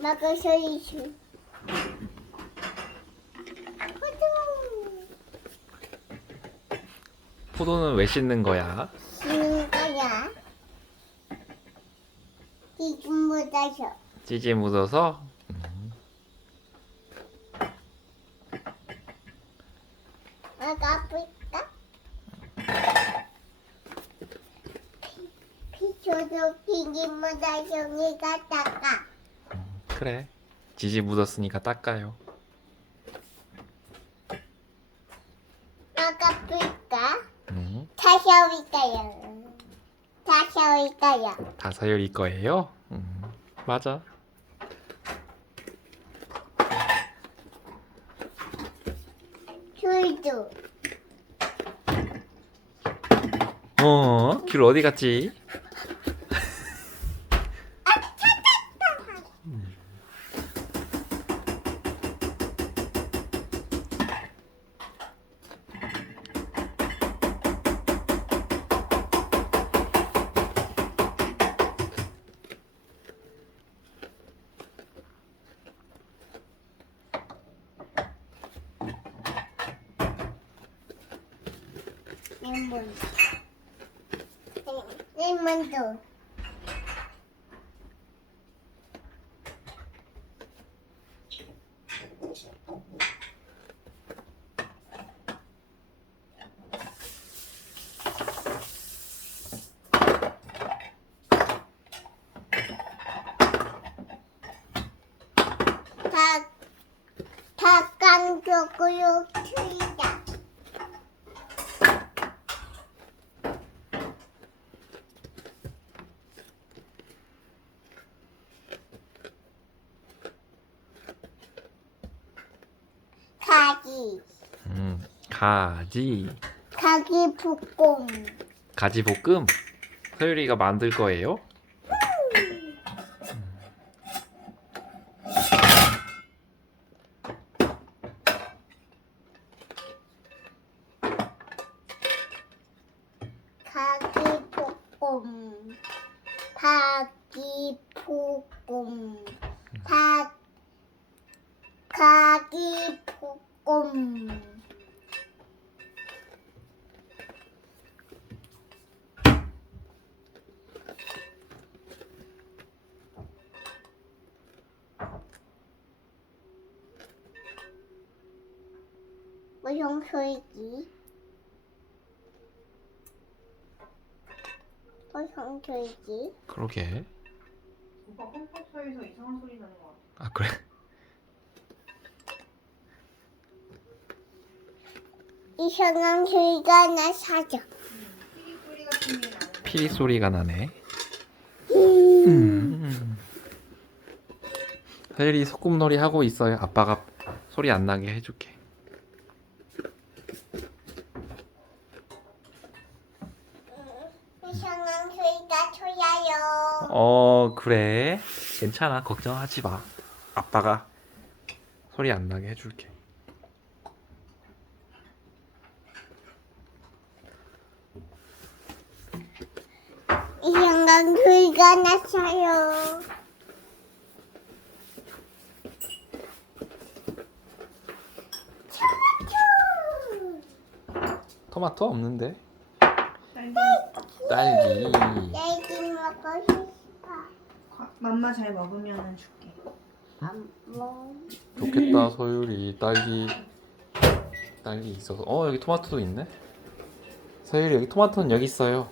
먹어서 이슈. 포도는 왜 씻는 거야? 씻는 거야. 지금 묻어서. 찌지 묻어서? 아플까? 피초도 핑기 묻어서 니가 닦아. 그래. 지지 묻었으니까 닦아요. 아플까? 응. 다시 올까요? 다 서율이 거예요? 맞아. 줄도. 귤 어디 갔지? 레몬도. 닭강정으로 튀자. 가지. 가지. 가지 볶음. 가지 볶음? 서율이가 만들 거예요? 가지 볶음. 가지 볶음. 가지 볶음. 무슨 소리지? 무슨 소리지? 그러게. 오빠 컴퓨터에서 이상한 소리 나는 것 같아. 아, 그래? 이상한 소리가 나사죠. 피리 소리 같은 게 나는. 피리 소리가 나네. 서율이 소꿉놀이 하고 있어요. 아빠가 소리 안 나게 해줄게. 이상한 소리가 쳐야요. 그래. 괜찮아. 걱정하지 마. 아빠가 소리 안 나게 해줄게. 이상한 소리가 나서요. 토마토 없는데? 딸기. 딸기. 딸기 먹고 싶어. 맘마 잘 먹으면 줄게. 안 먹. 좋겠다, 서율이. 딸기 있어서. 여기 토마토도 있네. 서율이, 여기 토마토는 여기 있어요.